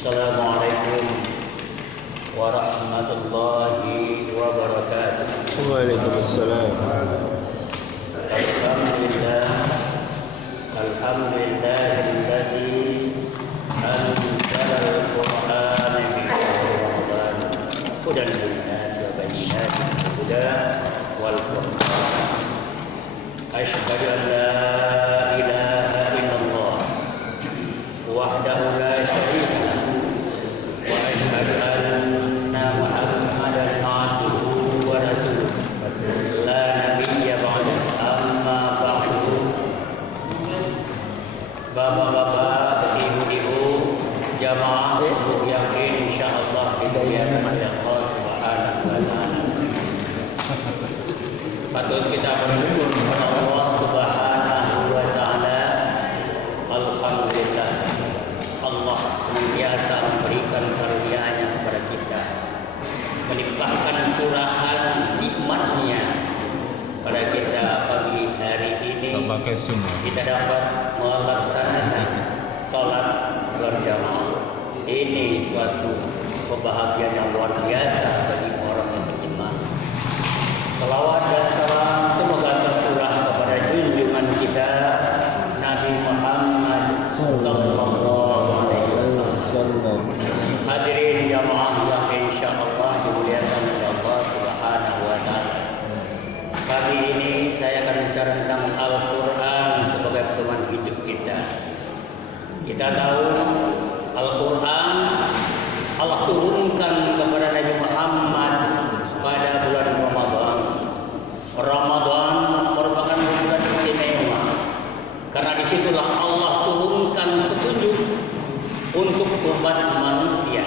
Assalamualaikum warahmatullahi wabarakatuh. Waalaikumsalam. Alhamdulillahilladzi anzala al-Qur'ana fi Ramadan hudan lin-nasi wa bayyinatin minal huda wal furqan. Asyhadu an la ilaha illallah wahdahu la syarika lahu wa asyhadu anna Muhammadan abduhu wa rasuluh la nabiyya ba'dahu amma ba'du. Bapak-bapak, ibu-ibu, jamaah yang insyaallah dimuliakan oleh Allah Subhanahu wa taala. Patut kita bersyukur kepada Allah Subhanahu wa taala. Alhamdulillah, Allah senantiasa memberikan karunia-Nya kepada kita, melimpahkan curahan nikmat-Nya pada kita pagi hari ini. Kita dapat melaksanakan salat berjamaah. Ini suatu kebahagiaan yang luar biasa bagi orang yang beriman. Salawat dan salam semoga tercurah kepada junjungan kita Nabi Muhammad sallallahu alaihi wasallam. Hadirin jamaah yang insyaallah dimuliakan oleh Allah Subhanahu wa taala. Pagi ini saya akan bicara tentang Al-Qur'an sebagai pedoman hidup kita. Kita tahu Al-Qur'an Allah turunkan kepada Nabi Muhammad pada bulan Ramadan. Ramadan merupakan bulan istimewa karena disitulah Allah turunkan petunjuk untuk umat manusia.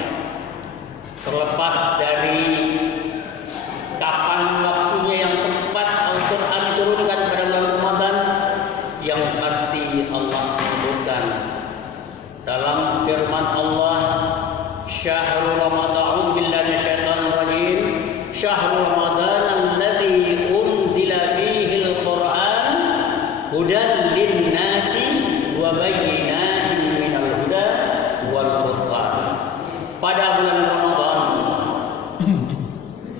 Terlepas dari kapan waktunya yang tepat Al-Quran diturunkan pada bulan Ramadan, yang pasti Allah menyebutkan dalam firman Allah, Syahrul Ramadan billahi minasyaitonir rajim, Syahrul Ramadan alladzi unzila fihi al-Qur'an hudan lin-nasi wa bayyinatin minal huda wal furqan. Pada bulan Ramadan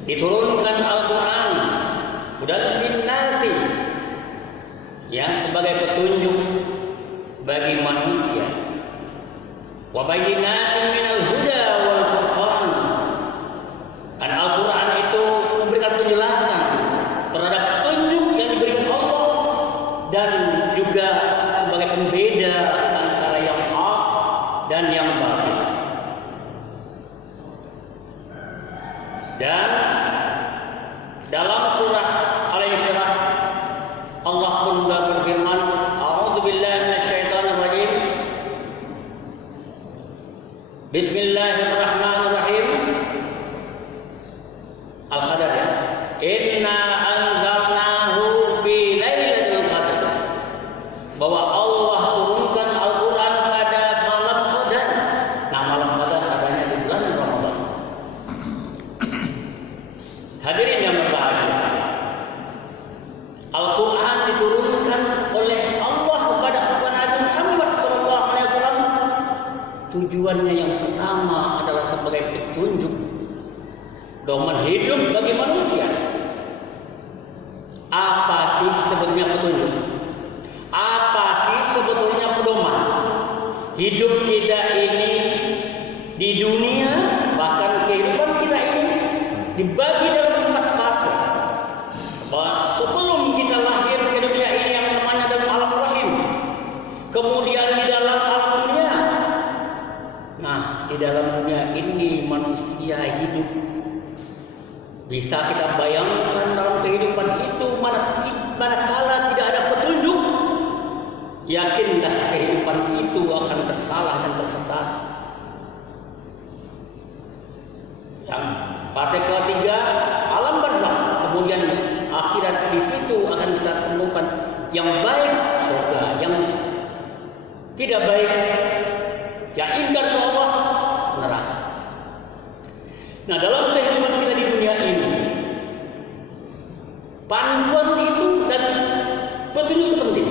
diturunkan Al-Quran hudan lin-nasi, yang sebagai petunjuk bagi manusia, wa bayyinatin minal huda wal furqan. Dan Al-Quran itu memberikan penjelasan terhadap petunjuk yang diberikan Allah dan juga sebagai pembeda antara yang hak dan yang batil. Dan dalam surah Al-Isra Allah pun berfirman, A'udzubillahi minasyaitonir rajim. Bismillahirrahmanirrahim. Al-Qadar ya. Inna anzalnahu fi lailatul qadar. Bahwa Allah turunkan Al-Qur'an pada malam Qadar. Nah, malam Qadar adanya di bulan Ramadan. Hadirin yang berbahagia, Al-Quran diturunkan oleh Allah kepada Nabi Muhammad SAW. Tujuannya yang pertama adalah sebagai petunjuk doman hidup bagi manusia. Apa sih sebetulnya petunjuk? Apa sih sebetulnya pedoman? Hidup kita ini di dunia, bahkan kehidupan kita ini dibagi dalam 4 fase. Sebelum kita lahir ke dunia ini yang namanya dalam alam rahim, kemudian di dalam alam dunia. Nah, di dalam dunia ini manusia hidup. Bisa kita bayangkan dalam kehidupan itu manakala tidak ada petunjuk, yakinlah kehidupan itu akan tersalah dan tersesat. Yang fase ketiga alam barzakh, kemudian akhirat. Di situ akan kita temukan yang baik surga, yang tidak baik, yang ingkar kepada Allah, neraka. Nah, dalam kehidupan kita di dunia ini, panduan itu dan petunjuk itu penting.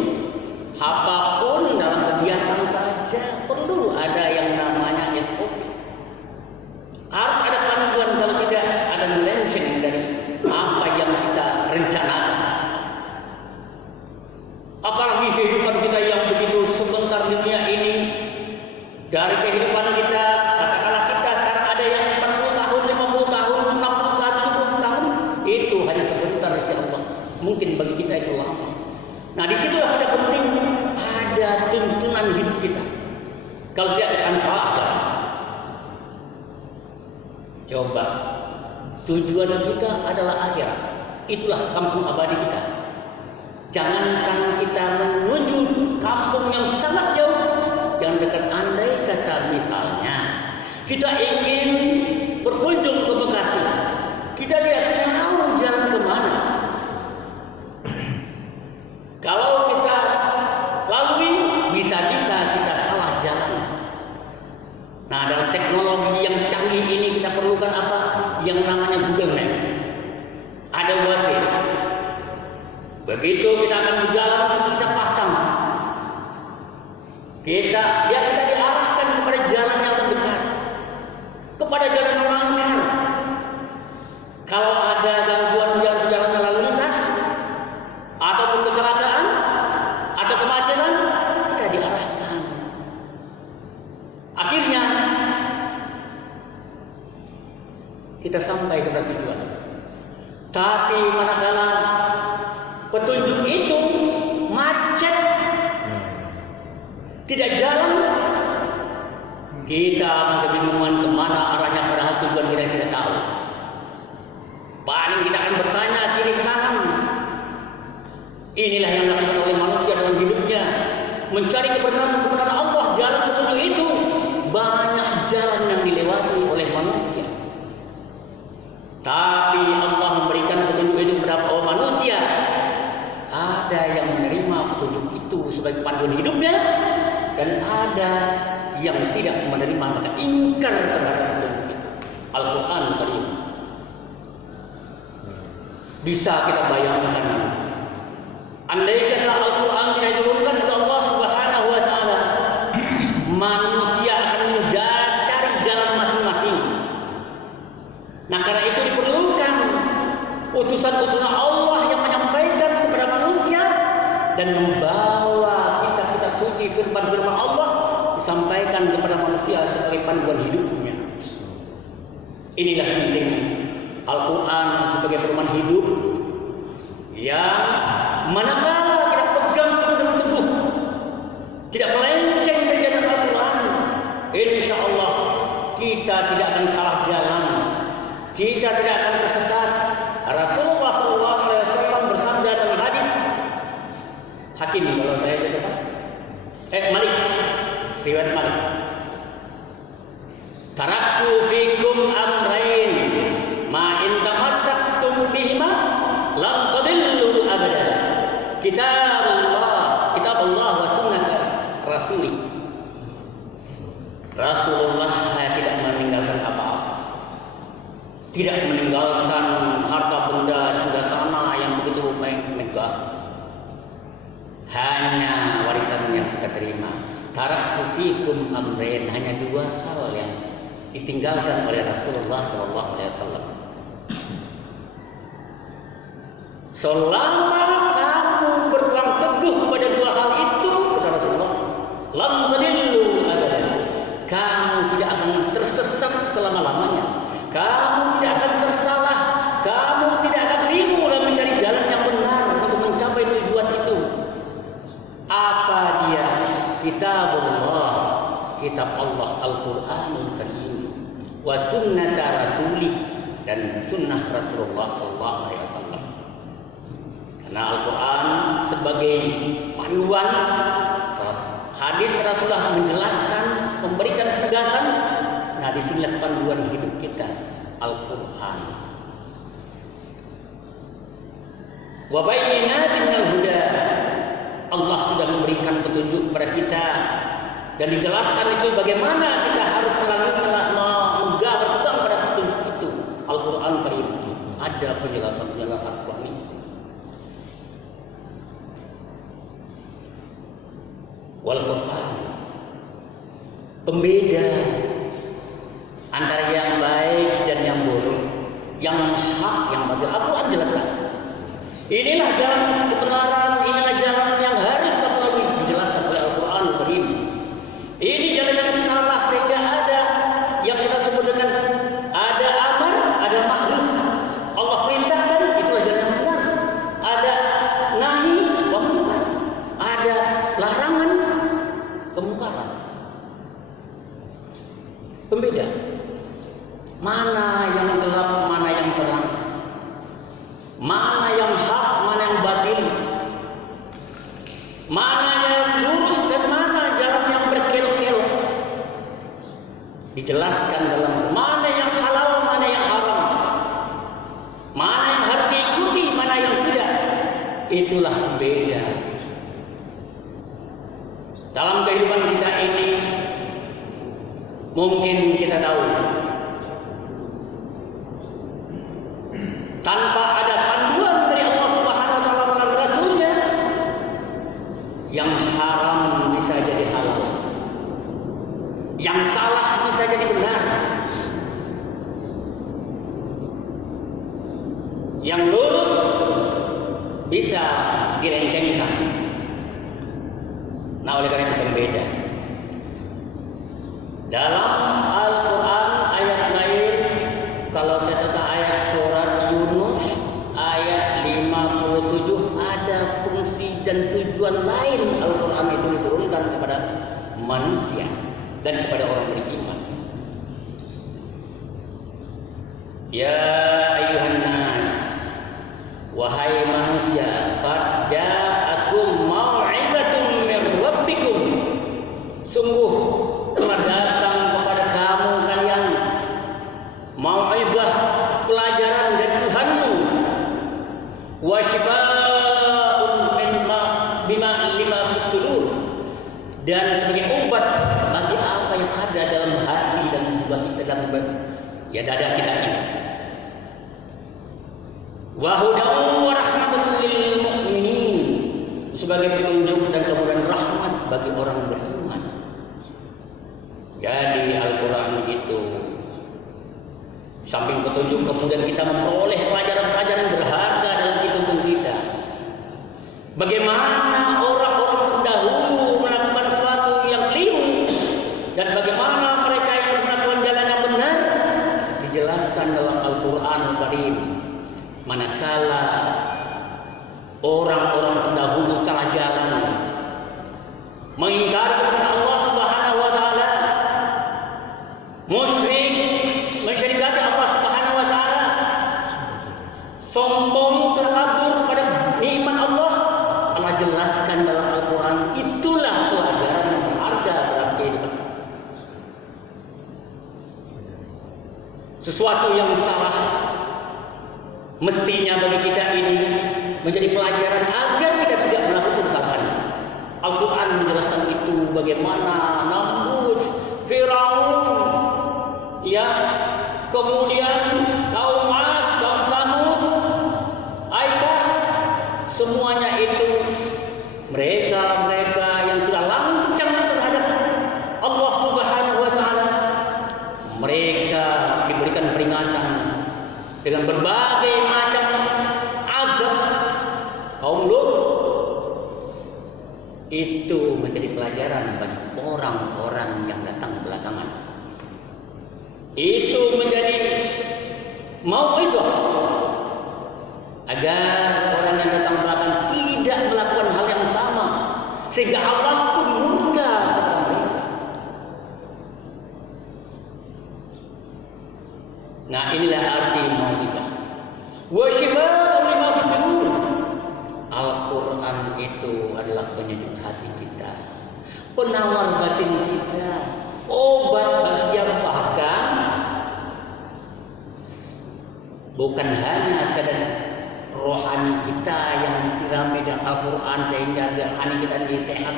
Apapun dalam kegiatan saja perlu ada yang namanya SOP. kita. Kalau tidak kita akan salah jalan. Coba, tujuan kita adalah akhirat. Itulah kampung abadi kita. Jangankan kita menuju kampung yang sangat jauh, yang dekat. Andai kata misalnya kita ingin berkunjung ke Bekasi, kita tidak tahu jalan kemana. Kalau kita lalui, bisa-bisa kita salah jalan. Nah, dalam teknologi yang canggih ini kita perlukan apa? Yang namanya Google Map. Ada Waze. Begitu kita akan berjalan, kita pasang. Kita diarahkan kepada jalan yang terdekat, kepada jalan yang lancar. Kalau ada gangguan jalan lalu lintas, ataupun kecelakaan, atau kemacetan, kita diarahkan. Akhirnya kita sampai kepada tujuan. Tapi manakala petunjuk itu macet, tidak jalan, kita akan kebingungan kemana arahnya, padahal tujuan kita tidak tahu. Paling kita akan bertanya kiri kanan. Inilah yang dilakukan oleh manusia dalam hidupnya, mencari kebenaran Allah. Jalan petunjuk itu banyak jalan yang dilewati oleh manusia, tapi Allah memberikan petunjuk itu kepada manusia. Ada yang menerima petunjuk itu sebagai panduan hidupnya, dan ada yang tidak menerima, maka ingkar terhadap petunjuk itu. Al-Quran Karim. Bisa kita bayangkan, andai kata Al-Quran tidak diturunkan oleh Allah Subhanahu wa Ta'ala, manusia akan mencari jalan masing-masing. Nah, karena itu diperlukan utusan-utusan Allah yang menyampaikan kepada manusia dan membawa kitab-kitab suci, firman-firman Allah disampaikan kepada manusia sebagai panduan hidupnya. Inilah penting Al-Quran sebagai pedoman hidup yang manakala kita pegang dengan teguh, tidak melenceng dari jalan Al-Quran, insya Allah kita tidak akan salah jalan, kita tidak akan tersesat. Rasulullah SAW bersabda dalam hadis Hakim, kalau saya tidak salah, Malik, riwayat Malik, taraktu fikum amrain ma in tamassaktum bihima lam tadillu abada, kitab Allah wa sunnah rasuli. Rasulullah tidak meninggalkan apa-apa, tidak meninggalkan harta benda sudah sana yang begitu megah, hanya warisan yang kita terima. Taraktu fikum amrain, hanya dua hal yang ditinggalkan oleh Rasulullah SAW. Selama kamu berpegang teguh pada dua hal itu, kata Rasulullah, lam tadillu abadan, kamu tidak akan tersesat selama-lamanya, kamu tidak akan tersalah, kamu tidak akan keliru dalam mencari jalan yang benar untuk mencapai tujuan itu. Apa dia? Kitabullah, kitab Allah, Al-Quranul Karim, wa sunnata rasulih, dan sunnah Rasulullah SAW. Karena Al-Quran sebagai panduan, hadis Rasulullah menjelaskan, memberikan penegasan. Nah, disinilah panduan hidup kita, Al-Quran. Wa bayyinatin minal huda, Allah sudah memberikan petunjuk kepada kita dan dijelaskan di situ bagaimana kita harus berpegang pada petunjuk itu. Al-Quran Karim ada penjelasan-penjelasan Al-Quran itu. Wal Furqan, pembeda antara yang baik dan yang buruk, yang hak, yang batil. Al-Quran jelaskan. Inilah jalan kebenaran, inilah jalan yang harus kamu lalui, dijelaskan oleh Al-Quran Karim. Ini jalan yang salah, sehingga ada yang kita sebut dengan ada amar, ada ma'ruf. Allah perintahkan, itulah jalan yang benar. Ada nahi wa munkar, ada larangan, kemungkaran. berbeda. Mana yang gelap, mana yang terang. Mana yang hak, mana yang batil. Mana yang lurus dan mana jalan yang berkelok-kelok. Dijelaskan dalam mana yang halal, mana yang haram. Mana yang harus diikuti, mana yang tidak. Itulah beda. Dalam kehidupan kita ini mungkin kita tahu tanpa ada panduan dari Allah Subhanahu wa taala melalui Rasul-Nya, yang haram bisa jadi halal, yang salah bisa jadi benar, yang lurus bisa dilencengkan. Nah, oleh karena itu berbeda. Dalam Al-Quran ayat lain, kalau saya baca ayat surat Yunus ayat 57, ada fungsi dan tujuan lain Al-Quran itu diturunkan kepada manusia dan kepada orang beriman. Ya ayuhan nas, wahai manusia, qad ja'akum mau'izatun min rabbikum, sungguh telah datang kepada kamu kalian mau'izah, pelajaran dari Tuhanmu, wa syifaa'un lima fis sudur, dan sebagai obat bagi apa yang ada dalam hati dan jiwa kita, dalam dada kita ini. Wa hudan wa rahmatun lil mu'minin, sebagai petunjuk dan kemudian rahmat bagi orang beriman. Jadi Al-Quran itu samping petunjuk, kemudian kita memperoleh pelajaran-pelajaran berharga dalam kehidupan kita. Bagaimana orang-orang terdahulu melakukan sesuatu yang keliru dan bagaimana mereka yang melakukan jalan yang benar dijelaskan dalam Al-Quran Al-Karim. Manakala orang-orang terdahulu salah jalan, mengingkari kepada Allah Subhanahu wa taala, musyrik, mensyirikati Allah Subhanahu wa taala, sombong, takabur pada nikmat Allah, Allah jelaskan dalam Al-Quran. Itulah pelajaran yang berharga dalam kehidupan. Sesuatu yang salah mestinya bagi kita ini menjadi pelajaran agar kita tidak melakukan kesalahan. Al-Quran menjelaskan itu, bagaimana Namrud, Firaun, ya, kemudian kaum Ad, kaum Samud, Aikah, semuanya itu mereka yang sudah lancang terhadap Allah Subhanahu wa taala. Mereka diberikan peringatan dengan berbagai macam azab. Kaum Lut itu menjadi pelajaran bagi orang-orang yang datang belakangan. Itu menjadi mau'izah agar orang yang datang belakang tidak melakukan hal yang sama, sehingga Allah pun murka kepada mereka. Nah, inilah arti mau'izah. Wa syifaa'un lima fis sudur. Al-Quran itu adalah penyejuk hati kita, penawar batin kita, obat bagi dia, bahkan bukan hanya sekadar rohani kita yang disirami dengan Al-Quran sehingga rohani kita menjadi sehat,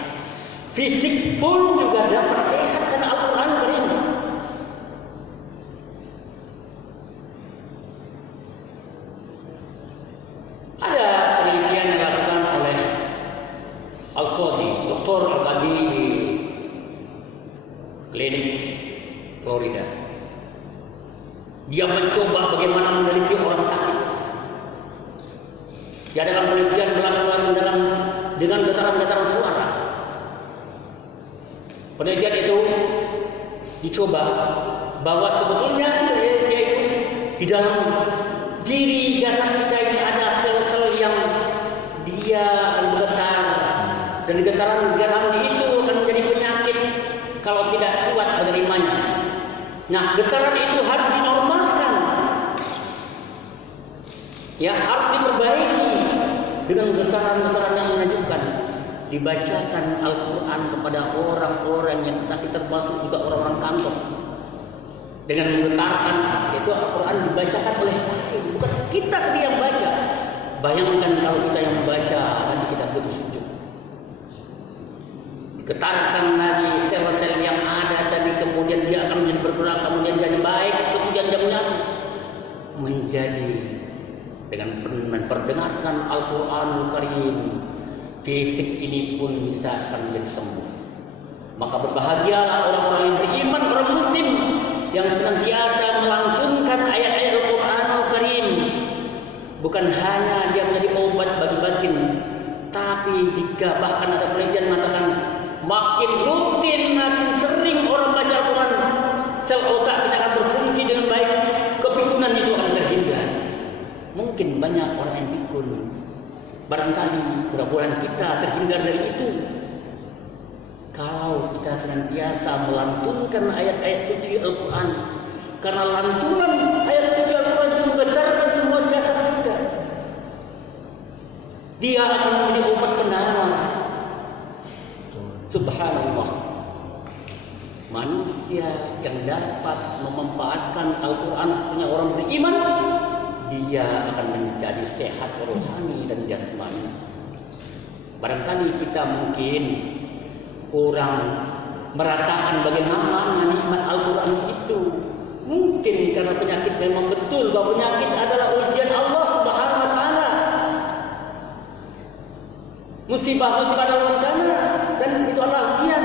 fisik pun juga dapat sehat karena Al-Quran Karim. Ada penelitian yang dilakukan oleh Dr. Al-Qadi di klinik Florida. Dia mencoba bagaimana meneliti orang sakit. Dia dalam penelitian melakukan dengan getaran-getaran suara. Penelitian itu dicoba bahwa sebetulnya dia itu di dalam diri jasad kita ini ada sel-sel yang dia akan bergetar, dan getaran itu akan menjadi penyakit kalau tidak kuat menerimanya. Nah, getaran itu harus dinormalkan. Ya, harus diperbaiki dengan getaran-getaran yang menakjubkan. Dibacakan Al-Quran kepada orang-orang yang sakit, termasuk juga orang-orang kantor. Dengan menggetarkan, itu Al-Quran dibacakan oleh lain, bukan kita sendiri yang baca. Bayangkan kalau kita yang membaca, hati kita putus sujud. Getarkan lagi sel-sel yang ada tadi, kemudian dia akan menjadi bergerak, kemudian jadi baik, kemudian dia menjadi dengan memperdengarkan Al-Quranul Karim, fisik ini pun bisa akan menjadi sembuh. Maka berbahagialah orang-orang yang beriman, orang muslim yang senantiasa melantunkan ayat-ayat Al-Quranul Karim. Bukan hanya dia menjadi obat bagi batin, tapi jika bahkan ada penelitian mengatakan makin rutin, makin sering orang baca Al-Quran, sel otak kita akan berfungsi dengan baik, kepikunan itu akan terhindar. Mungkin banyak orang yang pikun, barangkali mudah-mudahan kita terhindar dari itu. Kalau kita senantiasa melantunkan ayat-ayat suci Al-Quran, karena lantunan ayat suci Al-Quran itu menggetarkan semua jasad kita. Dia akan menjadi obat kenangan. Subhanallah. Manusia yang dapat memanfaatkan Al-Quran, khususnya orang beriman, dia akan menjadi sehat rohani dan jasmani. Barangkali kita mungkin kurang merasakan bagaimana nikmat Al-Quran itu. Mungkin karena penyakit memang betul bahwa penyakit adalah ujian Allah Subhanahu wa taala. Musibah-musibah adalah bencana dan itu adalah ujian.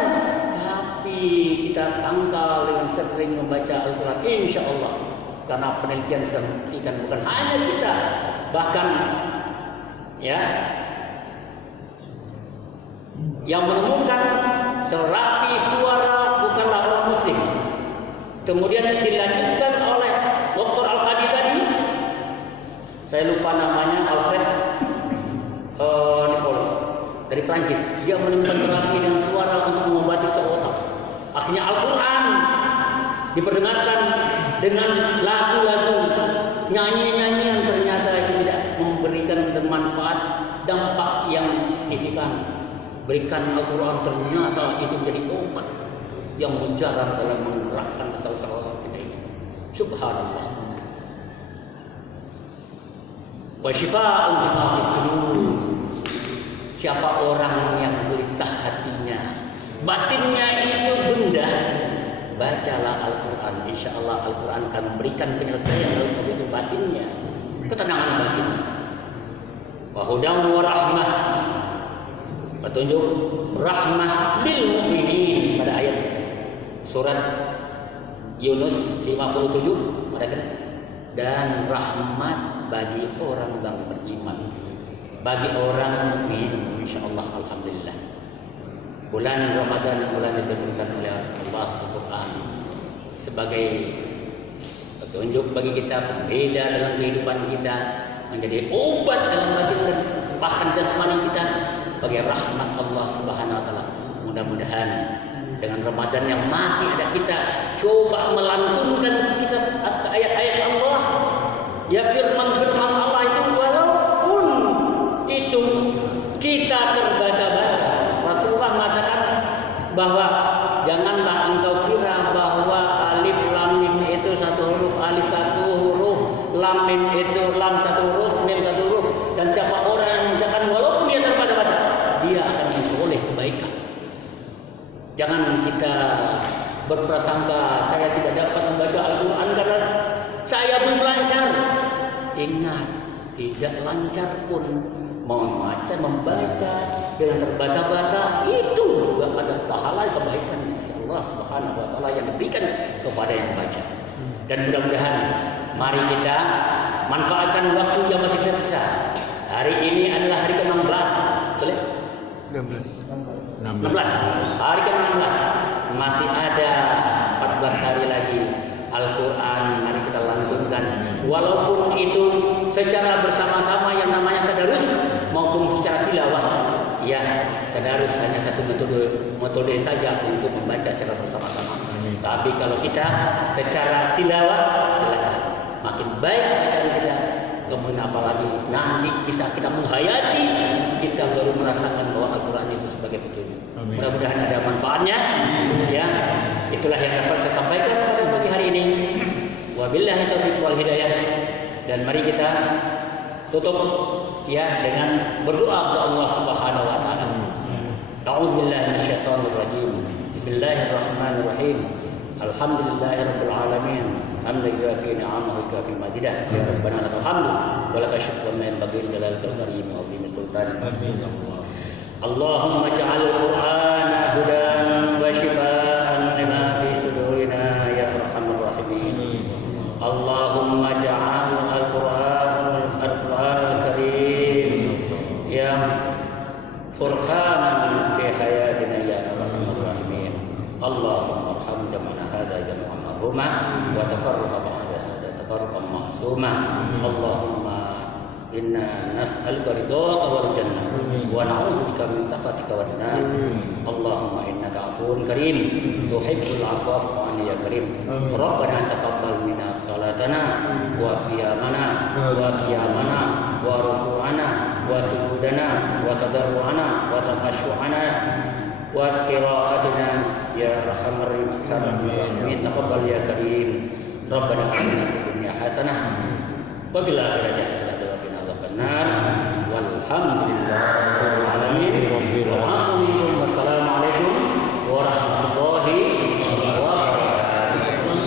Tapi kita tangkal dengan sering membaca Al-Quran, insya Allah. Karena penelitian sudah membuktikan bukan hanya kita, bahkan ya yang menemukan terapi suara bukanlah orang muslim. Kemudian dilanjutkan oleh Dr. Al-Qadi tadi, saya lupa namanya, Alfred Nicolas dari Prancis. Dia menemukan terapi dengan suara untuk mengobati seorang. Akhirnya Al-Quran diperdengarkan dengan lagu-lagu, nyanyi-nyanyian, ternyata itu tidak memberikan manfaat, dampak yang signifikan. Berikan Al-Quran ternyata itu menjadi obat yang mujarab dalam menggerakkan asal-asal kita ini. Subhanallah. Wa syifa'un lima fis sudur. Siapa orang yang gelisah hatinya, batinnya itu gundah, bacalah Al-Quran. InsyaAllah Al-Quran akan memberikan penyelesaian dalam itu batinnya, ketenangan batin. Wa hudan wa rahmah, petunjuk rahmah lil mu'minin pada ayat surat Yunus 57 mereka, dan rahmat bagi orang yang beriman, bagi orang mukmin. Insyaallah, alhamdulillah. Bulan Ramadan, bulan diturunkan oleh Allah Al-Quran sebagai petunjuk bagi kita, pembeda dalam kehidupan kita, menjadi obat dalam batin dan bahkan jasmani kita, bagi rahmat Allah Subhanahu wa taala. Mudah-mudahan dengan Ramadan yang masih ada, kita coba melantunkan kita ayat-ayat Allah. Ya, firman-firman Allah itu walaupun itu kita terbata-bata. Rasulullah mengatakan bahwa janganlah engkau kira bahwa alif lam mim itu satu huruf, alif satu huruf, lam mim itu lam satu huruf, mim satu huruf, dan siapa orang yang mengucapkan walaupun dia terbata-bata, dia akan memperoleh kebaikan. Jangan kita berprasangka saya tidak dapat membaca Al-Quran karena saya belum lancar. Ingat, tidak lancar pun membaca dengan terbata-bata itu juga ada pahala kebaikan di sisi Allah Subhanahu wa taala yang diberikan kepada yang membaca. Dan mudah-mudahan mari kita manfaatkan waktu yang masih tersisa. Hari ini adalah hari ke-16, betul ya? 16. Hari ke-16. Masih ada 14 hari lagi. Al-Quran mari kita lantunkan. Walaupun itu secara bersama-sama yang namanya tadarus maupun secara tilawah. Ya, tadarus hanya satu metode metode saja untuk membaca secara bersama-sama. Tapi kalau kita secara tilawah, silakan. Makin baik bacaan kita, kemudian apalagi nanti bisa kita menghayati, kita baru merasakan bahwa Al-Quran itu sebagai petunjuk. Mudah-mudahan ada manfaatnya. Ya, itulah yang dapat saya sampaikan pada pagi hari ini. Wabillahi taufiq wal hidayah. Dan mari kita tutup ya dengan berdoa kepada Allah Subhanahu wa taala. A'udzubillahi minasyaitonir rajim. Bismillahirrahmanirrahim. Alhamdulillahirabbil alamin. Hamdan yuafi ni'amahu wa yukafi mazidah. Ya Rabbana lakal hamdu wa lakal syukru ma yanbaghi li jalalikal karim wa 'azimi sultanik. Amin. Allahumma ij'al al-Qur'ana hudan wa shifaa'an lima fi sudurina ya arhamar rahimin. Allahumma ij'al al-Qur'an al-Karim ya furqanan li hayatina ya arhamar rahimin. Allahumma arham jam'ana hadha jam'an marhuma wa tafarraqa ba'da hadha tafarraqan ma'suma. Allahumma inna nas'aluka ridhaka wal jannah wa na'udzubika min sakhatika wan nar. Allahumma innaka 'afuwun karim tuhibbul 'afwa fa'fu 'anni ya karim. Rabbana taqabbal minna salatana wa siyamana wa qiyamana wa ruku'ana wa sujudana wa tadarru'ana wa takhashu'ana wa qira'atina ya arhamar rahimin. Taqabbal ya karim. Rabbana atina fid dunya hasanah wa fil akhirati hasanah wa qina adzabannar. Walhamdulillah.